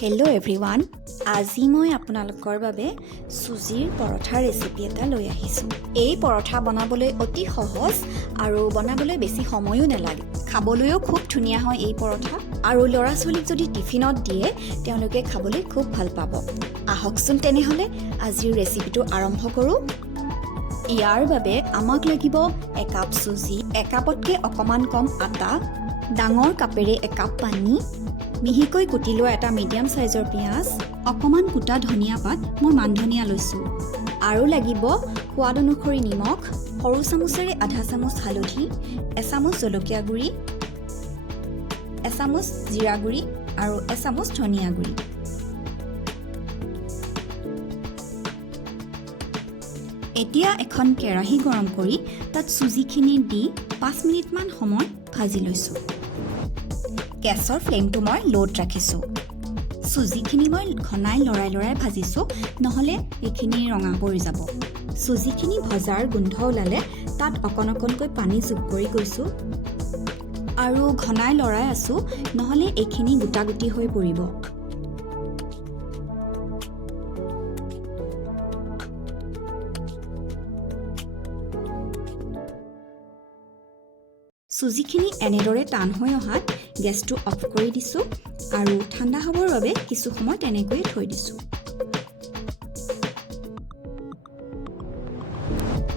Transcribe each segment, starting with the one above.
Hello' everyone, আজি মই আপোনালোকৰ বাবে চুজিৰ পৰঠা ৰেচিপি এটা লৈ আহিছোঁ। এই পৰঠা বনাবলৈ অতি সহজ আৰু বনাবলৈ বেছি সময়ো নালাগে। খাবলৈও খুব ধুনীয়া হয় এই পৰঠা, আৰু ল'ৰা ছোৱালীক যদি টিফিনত দিয়ে তেওঁলোকে খাবলৈ খুব ভাল পাব। আহকচোন তেনেহ'লে আজিৰ ৰেচিপিটো আৰম্ভ কৰোঁ। ইয়াৰ বাবে আমাক লাগিব একাপ চুজি, একাপতকৈ অকণমান কম আটা, ডাঙৰ কাপেৰে একাপ পানী, মিহিকৈ কুটি লোৱা এটা মিডিয়াম চাইজৰ পিঁয়াজ, অকণমান কুটা ধনিয়া পাত, মই মান ধনিয়া লৈছোঁ, আৰু লাগিব সোৱাদ অনুসৰি নিমখ, সৰু চামুচেৰে আধা চামুচ হালধি, এচামুচ জলকীয়া গুড়ি, এচামুচ জিৰা গুড়ি আৰু এচামুচ ধনিয়া গুড়ি। এতিয়া এখন কেৰাহী গৰম কৰি তাত চুজিখিনি দি 5 মিনিটমান সময় ভাজি লৈছোঁ। গেছৰ ফ্লেমটো মই ল'ত ৰাখিছোঁ। চুজিখিনি মই ঘনাই লৰাই ভাজিছোঁ, নহ'লে এইখিনি ৰঙা পৰি যাব। চুজিখিনি ভজাৰ গোন্ধ ওলালে তাত অকণকৈ পানী যোগ কৰি গৈছোঁ আৰু ঘনাই লৰাই আছোঁ, নহ'লে এইখিনি গোটা গুটি হৈ পৰিব। চুজিখিনি এনেদৰে টান হৈ অহাত গেছটো অফ কৰি দিছোঁ আৰু ঠাণ্ডা হ'বৰ বাবে কিছু সময় তেনেকৈয়ে থৈ দিছোঁ।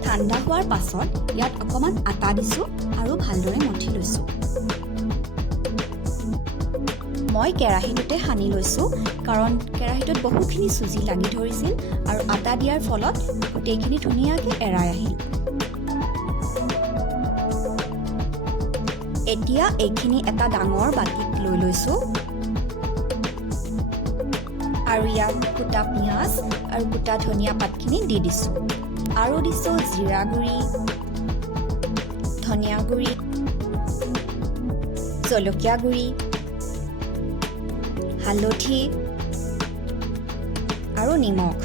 ঠাণ্ডা হোৱাৰ পাছত ইয়াত অকণমান আটা দিছোঁ আৰু ভালদৰে মঠি লৈছোঁ। মই কেৰাহীটোতে সানি লৈছোঁ, কাৰণ কেৰাহীটোত বহুখিনি চুজি লাগি ধৰিছিল আৰু আটা দিয়াৰ ফলত গোটেইখিনি ধুনীয়াকৈ এৰাই আহিল। এতিয়া এইখিনি এটা ডাঙৰ বাতিত লৈ লৈছোঁ আৰু ইয়াত কুটা পিঁয়াজ আৰু কুটা ধনিয়া পাতখিনি দি দিছোঁ, আৰু দিছোঁ জিৰা গুড়ি, ধনিয়া গুড়ি, জলকীয়া গুড়ি, হালধি আৰু নিমখ।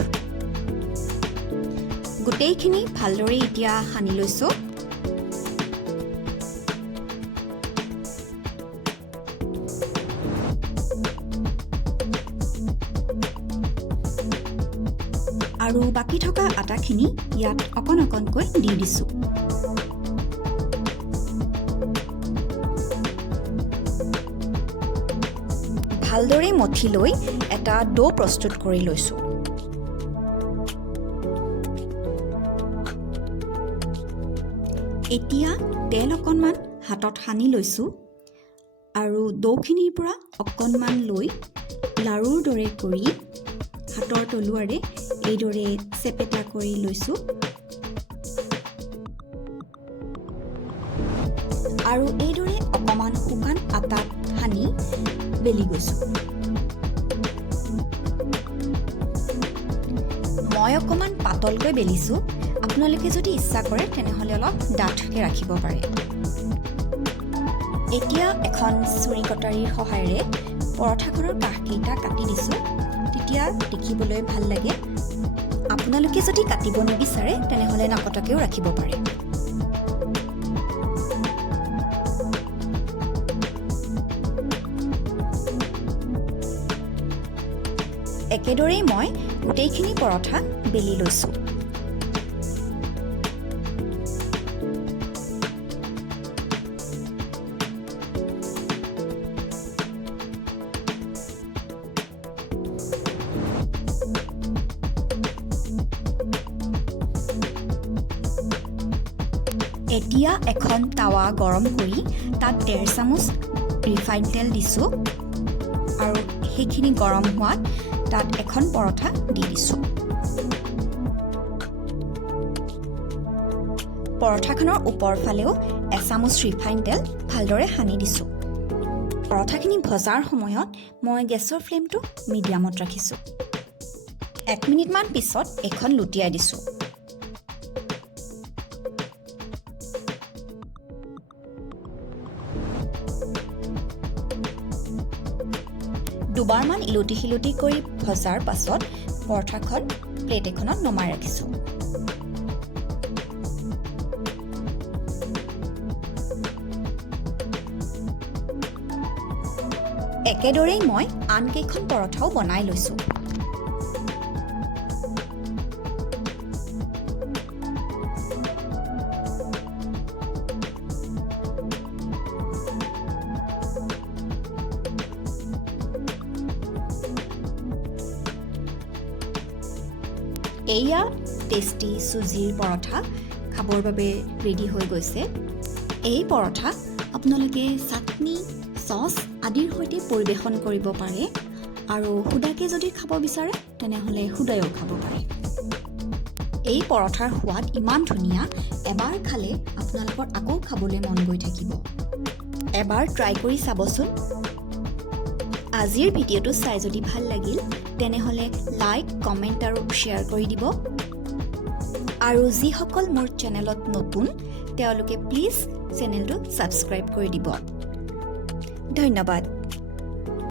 গোটেইখিনি ভালদৰে এতিয়া সানি লৈছোঁ। আৰু বাকী থকা আটাখিনি ইয়াত অকণকৈ দি দিছোঁ। ভালদৰে মঠি লৈ এটা ডো প্ৰস্তুত কৰি লৈছোঁ। এতিয়া তেল অকণমান হাতত সানি লৈছোঁ আৰু ডোখিনিৰ পৰা অকণমান লৈ লাৰুৰ দৰে কৰি হাতৰ তলুৱাৰে এইদৰে চেপেটা কৰি লৈছোঁ আৰু এইদৰে অকণমান শুকান আটাত সানি বেলি গৈছোঁ। মই অকণমান পাতলকৈ বেলিছোঁ, আপোনালোকে যদি ইচ্ছা কৰে তেনেহ'লে অলপ ডাঠকৈ ৰাখিব পাৰে। এতিয়া এখন চুৰি কটাৰীৰ সহায়েৰে পৰঠাখনৰ কাষকেইটা কাটি দিছোঁ, তেতিয়া দেখিবলৈ ভাল লাগে। আপোনালোকে যদি কাটিব নিবিচাৰে তেনেহ'লে নাকটাকেও ৰাখিব পাৰে। একেদৰেই মই গোটেইখিনি পৰঠা বেলি লৈছোঁ। এতিয়া এখন টাৱা গৰম কৰি তাত 1.5 চামুচ ৰিফাইন তেল দিছোঁ আৰু সেইখিনি গৰম হোৱাত তাত এখন পৰঠা দি দিছোঁ। পৰঠাখনৰ ওপৰ ফালেও 1 চামুচ ৰিফাইন তেল ভালদৰে সানি দিছোঁ। পৰঠাখিনি ভজাৰ সময়ত মই গেছৰ ফ্লেমটো মিডিয়ামত ৰাখিছোঁ। 1 মিনিটমান পিছত এখন লুটিয়াই দিছোঁ। দুবাৰমান ইলুটি শিলুটি কৰি ভজাৰ পাছত পৰঠাখন প্লেট এখনত নমাই ৰাখিছোঁ। একেদৰেই মই আন কেইখন পৰঠাও বনাই লৈছোঁ। এয়া টেষ্টি চুজিৰ পৰঠা খাবৰ বাবে ৰেডি হৈ গৈছে। এই পৰঠা আপোনালোকে চাটনি, চচ আদিৰ সৈতে পৰিৱেশন কৰিব পাৰে আৰু সুদাকে যদি খাব বিচাৰে তেনেহ'লে সুদায়ো খাব পাৰে। এই পৰঠাৰ সোৱাদ ইমান ধুনীয়া, এবাৰ খালে আপোনালোকৰ আকৌ খাবলৈ মন গৈ থাকিব। এবাৰ ট্ৰাই কৰি চাবচোন। আজিৰ ভিডিঅ'টো চাই যদি ভাল লাগিল তেনেহ'লে লাইক, কমেণ্ট আৰু শ্বেয়াৰ কৰি দিব। আৰু যিসকল মোৰ চেনেলত নতুন তেওঁলোকে প্লিজ চেনেলটো ছাবস্ক্ৰাইব কৰি দিব। ধন্যবাদ।